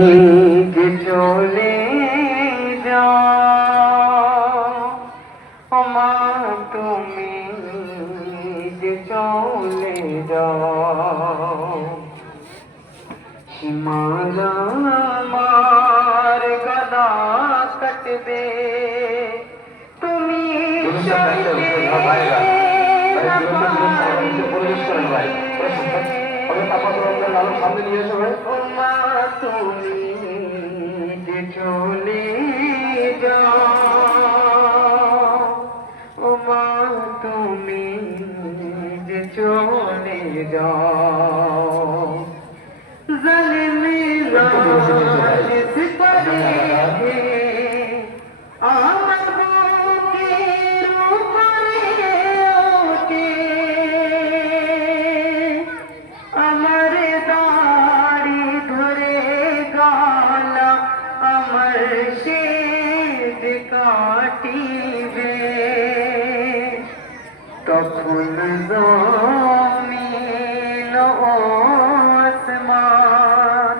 যে চলে যাও মা তুমি যে চলে যাও সীমানা আমার গলা কাটবে তুমি মা তুমি যে চলে যাও মা তুমি যে চলে যাও জালিমেরা সিপারে আমার বুকের উপরে ওঠে আমার দাড়ি ধরে গলা আমার শেষ কাটিবে তখন জমিন আসমান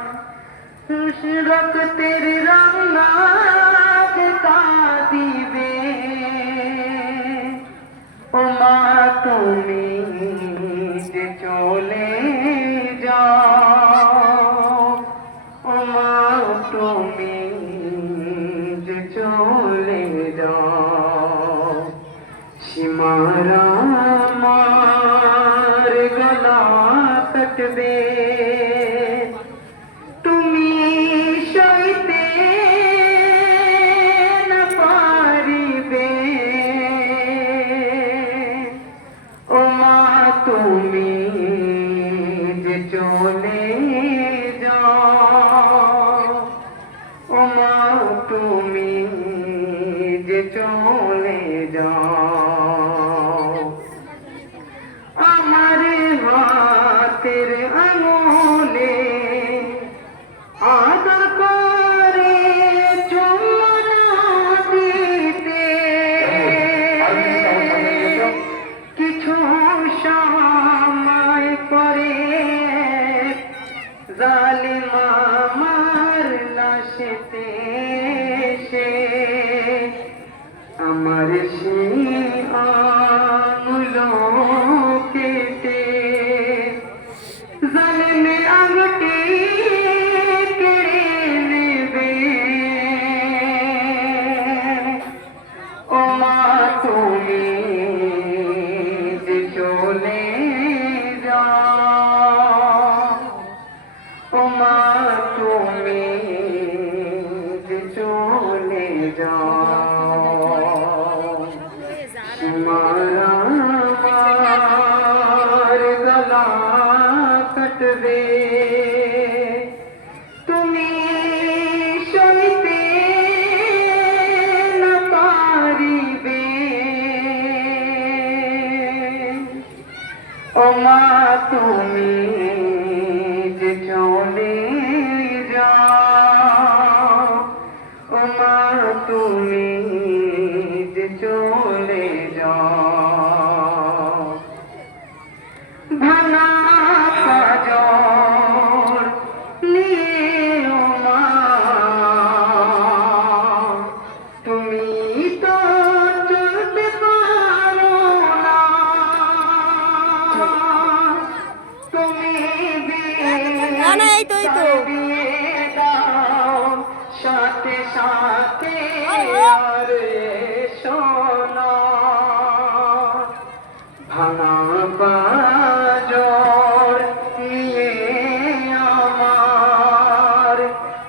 রক্তের রঙাজ কাঁদিবে ও মা তুমি যে চলে যাও ও মা তুমি যে চলে যাও সীমারা আমার গলা কাটবে তুমি সইতে না পারিবে ও মা তুমি যে চলে যাও ও মা তুমি যে চলে যাও আমার হাতের আঙুলে আদর করে চুমনা দিতে কিছু সময় পরে জালিম আমার লাশেতে সে আমার সেই আঙুলো কেটে জালিমে আঙুটি কেড়ে নেবে ও মা তুমি যে চলে যাও ও মা তুমি যে চলে যাও সীমানা আমার গলা কাটবে তুমি সইতে না পারিবে ও মা তুমি যে চলে যাও ও মা তুমি যে চলে যাও ভাঙা কাজল নিয়ে ও মা তুমি তো চলতে পারো না তুমি দিয়ে দাও সাথে সাথে আরে শোনো ভাঙা কাজল নিয়ে আমার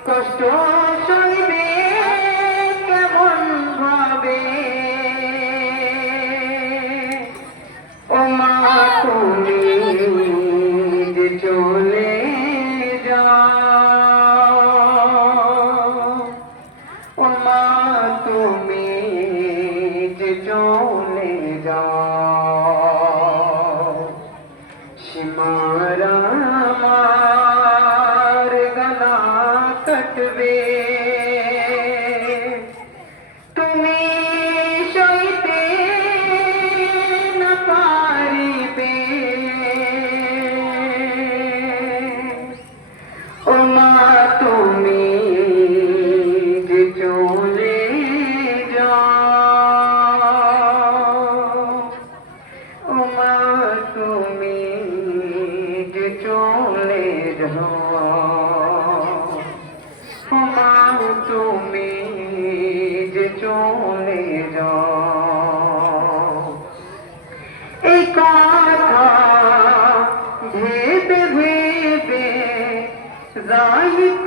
কষ্ট সইবে কেমন ভাবে ও মা তুমি যে চলে যাও ও মা তুমি যে চলে যাও সীমারা আমার গলা কাটবে তুমি সইতে না পারিবে ও মা তুমি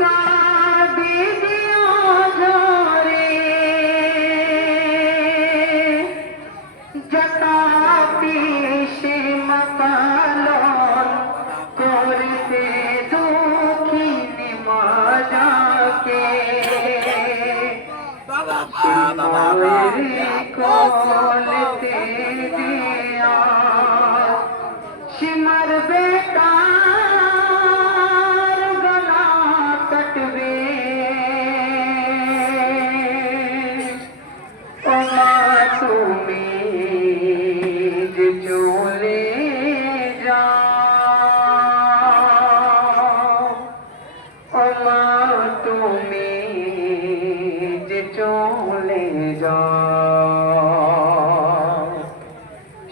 কাঁদে দিও ঝরে जता पीछे मकालन करते दुखी निमाजा के मेरे कोलते दिया सिमर बेकार गला कटवे ओमा तुम्हें চলে যাও ওমা তুমি যে চলে যাও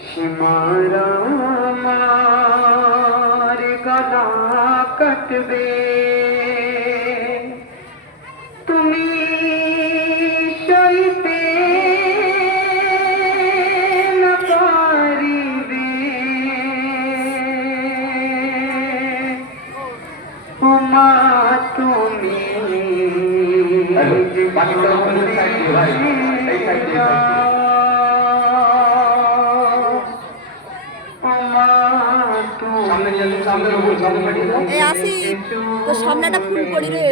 সীমার আমার গলা কাটবে তুমি সইতে ওমা তুমি আসি তো সামনেটা ফুল করি রে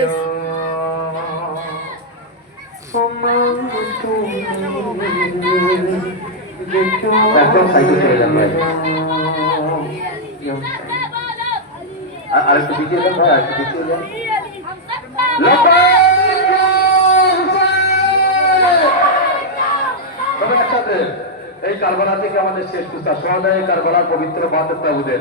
একদম সাইকেল চলে যান ভাই আর একটু পিছিয়ে যান ভাই আর একটু পিছিয়ে যান এই কারবালা থেকে আমাদের শেষ পুস্তা সহদায় কারবালার পবিত্র বাদ প্রভুদের